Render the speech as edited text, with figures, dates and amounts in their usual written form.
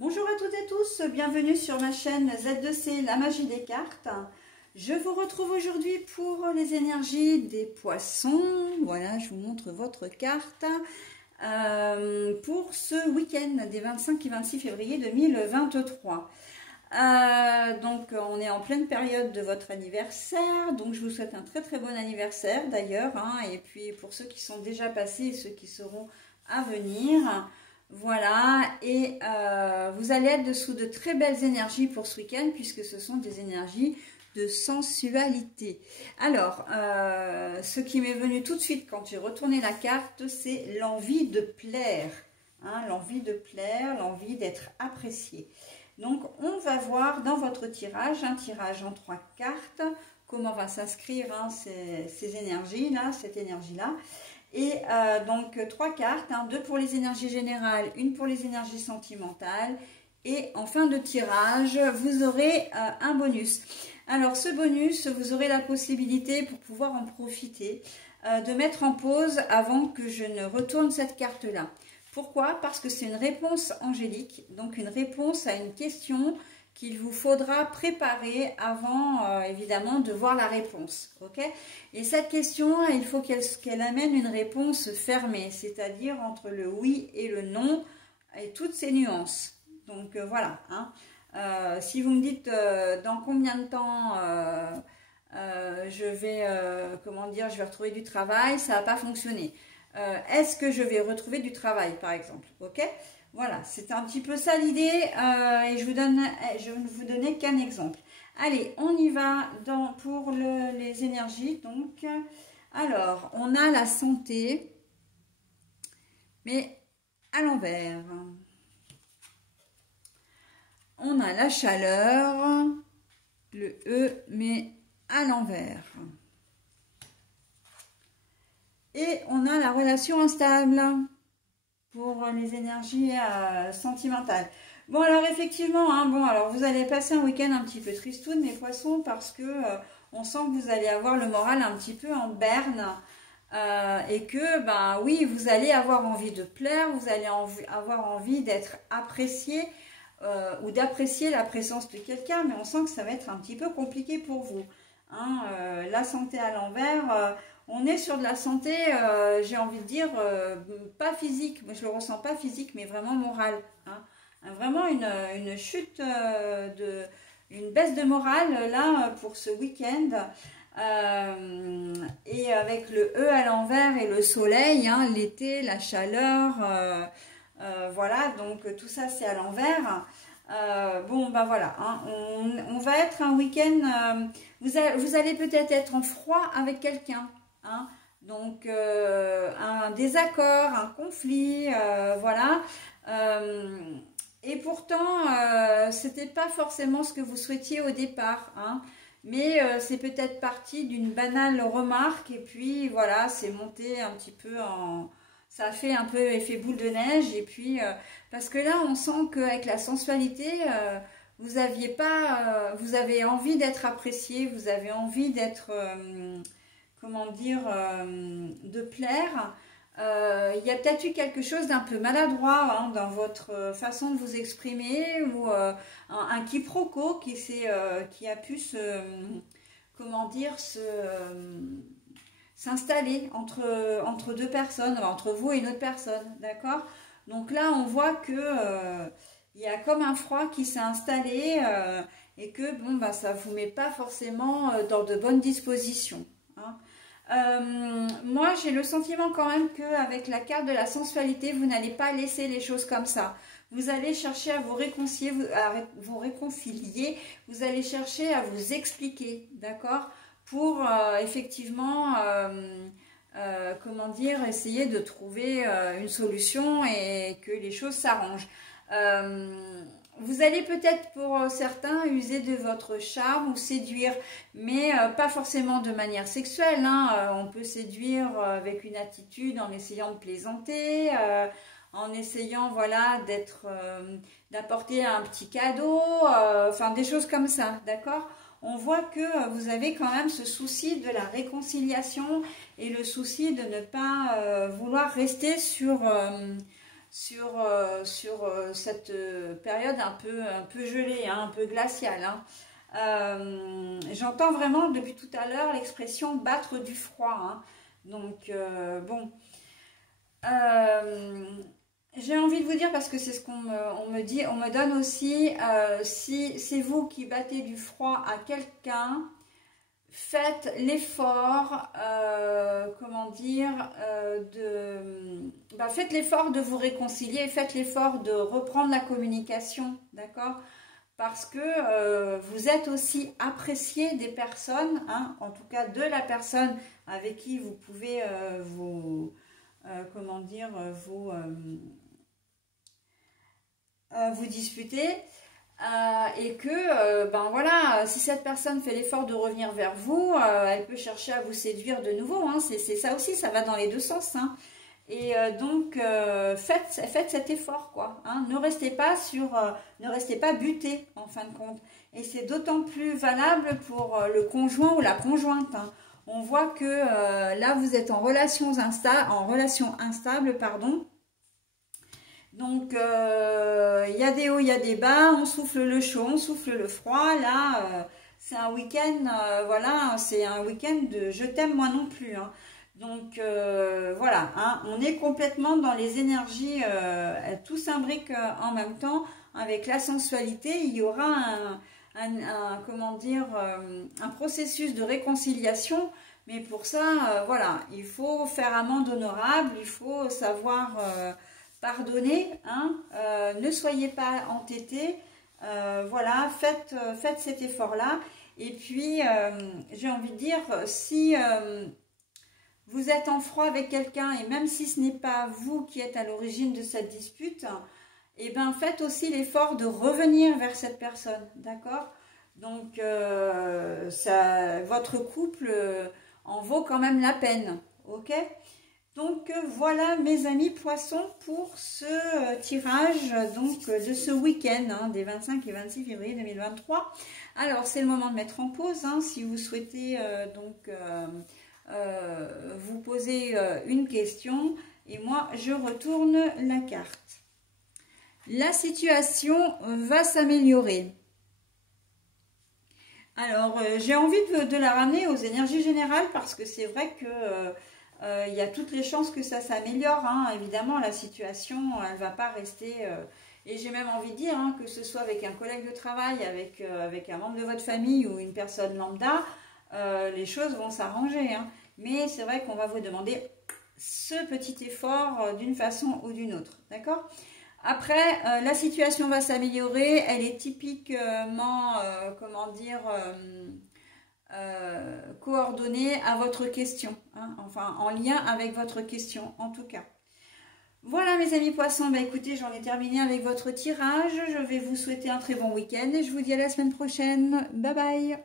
Bonjour à toutes et tous, bienvenue sur ma chaîne Z2C, la magie des cartes. Je vous retrouve aujourd'hui pour les énergies des poissons. Voilà, je vous montre votre carte pour ce week-end des 25 et 26 février 2023. Donc on est en pleine période de votre anniversaire, donc je vous souhaite un très bon anniversaire d'ailleurs, et puis pour ceux qui sont déjà passés et ceux qui seront à venir. Voilà, et vous allez être dessous de très belles énergies pour ce week-end puisque ce sont des énergies de sensualité. Alors, ce qui m'est venu tout de suite quand j'ai retourné la carte, c'est l'envie de plaire. L'envie de plaire, l'envie d'être apprécié. Donc, on va voir dans votre tirage, un tirage en 3 cartes, comment va s'inscrire ces énergies-là, cette énergie-là. Et donc 3 cartes, 2 pour les énergies générales, 1 pour les énergies sentimentales. Et en fin de tirage, vous aurez un bonus. Alors ce bonus, vous aurez la possibilité, pour pouvoir en profiter, de mettre en pause avant que je ne retourne cette carte-là. Pourquoi? Parce que c'est une réponse angélique, donc une réponse à une question qu'il vous faudra préparer avant, évidemment, de voir la réponse. Ok? Et cette question, il faut qu'elle amène une réponse fermée, c'est-à-dire entre le oui et le non, et toutes ces nuances. Donc, voilà. Si vous me dites dans combien de temps je vais, je vais retrouver du travail, ça va pas fonctionner. Est-ce que je vais retrouver du travail, par exemple? Ok? Voilà, c'est un petit peu ça l'idée, et je ne vous donnais qu'un exemple. Allez, on y va pour les énergies. Donc, alors, on a la santé, mais à l'envers. On a la chaleur, le E, mais à l'envers. Et on a la relation instable pour les énergies sentimentales. Bon, alors effectivement, alors vous allez passer un week-end un petit peu tristoun, mes poissons, parce que on sent que vous allez avoir le moral un petit peu en berne, et que, oui, vous allez avoir envie de plaire, vous allez avoir envie d'être apprécié, ou d'apprécier la présence de quelqu'un, mais on sent que ça va être un petit peu compliqué pour vous. La santé à l'envers, on est sur de la santé, j'ai envie de dire, pas physique, moi je le ressens pas physique, mais vraiment morale. Vraiment une chute, une baisse de morale là pour ce week-end. Et avec le E à l'envers et le soleil, l'été, la chaleur, voilà, donc tout ça c'est à l'envers. Voilà, on va être un week-end, vous allez peut-être être en froid avec quelqu'un, donc un désaccord, un conflit, voilà, et pourtant c'était pas forcément ce que vous souhaitiez au départ, mais c'est peut-être parti d'une banale remarque, et puis voilà, c'est monté un petit peu ça a fait un peu effet boule de neige, et puis parce que là on sent qu'avec la sensualité, vous avez envie d'être apprécié, vous avez envie d'être, de plaire. Il y a peut-être eu quelque chose d'un peu maladroit dans votre façon de vous exprimer, ou un quiproquo qui a pu s'installer entre deux personnes, entre vous et une autre personne, d'accord? Donc là, on voit que il y a comme un froid qui s'est installé, et que ça vous met pas forcément dans de bonnes dispositions. Moi, j'ai le sentiment quand même qu'avec la carte de la sensualité, vous n'allez pas laisser les choses comme ça. Vous allez chercher à vous réconcilier, vous allez chercher à vous expliquer, d'accord? Pour effectivement, essayer de trouver une solution et que les choses s'arrangent. Vous allez peut-être pour certains user de votre charme ou séduire, mais pas forcément de manière sexuelle. On peut séduire avec une attitude, en essayant de plaisanter, en essayant d'apporter un petit cadeau, des choses comme ça, d'accord? On voit que vous avez quand même ce souci de la réconciliation et le souci de ne pas vouloir rester sur sur cette période un peu gelée, hein, un peu glaciale. Hein. J'entends vraiment depuis tout à l'heure l'expression battre du froid. Hein. Donc, bon. J'ai envie de vous dire, parce que c'est ce qu'on me dit, on me donne aussi, si c'est vous qui battez du froid à quelqu'un, faites l'effort, comment dire, faites l'effort de vous réconcilier, faites l'effort de reprendre la communication, d'accord? Parce que vous êtes aussi apprécié des personnes, hein, en tout cas de la personne avec qui vous pouvez comment dire, vous disputer. Et que, ben voilà, si cette personne fait l'effort de revenir vers vous, elle peut chercher à vous séduire de nouveau. Hein, c'est ça aussi, ça va dans les deux sens. Hein. Et donc, faites cet effort, quoi. Hein, ne restez pas buté, en fin de compte. Et c'est d'autant plus valable pour le conjoint ou la conjointe. Hein. On voit que là, vous êtes en relation instable, pardon. Donc, il y a des hauts, il y a des bas, on souffle le chaud, on souffle le froid. Là, c'est un week-end, voilà, c'est un week-end de je t'aime moi non plus. Hein. Donc, voilà, hein, on est complètement dans les énergies, tout s'imbrique en même temps. Avec la sensualité, il y aura comment dire, un processus de réconciliation. Mais pour ça, voilà, il faut faire amende honorable, il faut savoir... pardonnez, hein, ne soyez pas entêtés, voilà, faites cet effort-là. Et puis, j'ai envie de dire, si vous êtes en froid avec quelqu'un, et même si ce n'est pas vous qui êtes à l'origine de cette dispute, et ben faites aussi l'effort de revenir vers cette personne, d'accord? Donc, votre couple en vaut quand même la peine, ok? Donc voilà mes amis poissons pour ce tirage donc, de ce week-end hein, des 25 et 26 février 2023. Alors c'est le moment de mettre en pause hein, si vous souhaitez vous poser une question et moi je retourne la carte. La situation va s'améliorer. Alors j'ai envie de la ramener aux énergies générales parce que c'est vrai que... il y a toutes les chances que ça s'améliore, hein. Évidemment la situation elle va pas rester, et j'ai même envie de dire hein, que ce soit avec un collègue de travail, avec un membre de votre famille ou une personne lambda, les choses vont s'arranger, hein. Mais c'est vrai qu'on va vous demander ce petit effort d'une façon ou d'une autre, d'accord? Après, la situation va s'améliorer, elle est typiquement, comment dire... coordonnées à votre question, hein, enfin en lien avec votre question en tout cas. Voilà mes amis poissons, bah écoutez j'en ai terminé avec votre tirage, je vais vous souhaiter un très bon week-end et je vous dis à la semaine prochaine, bye bye.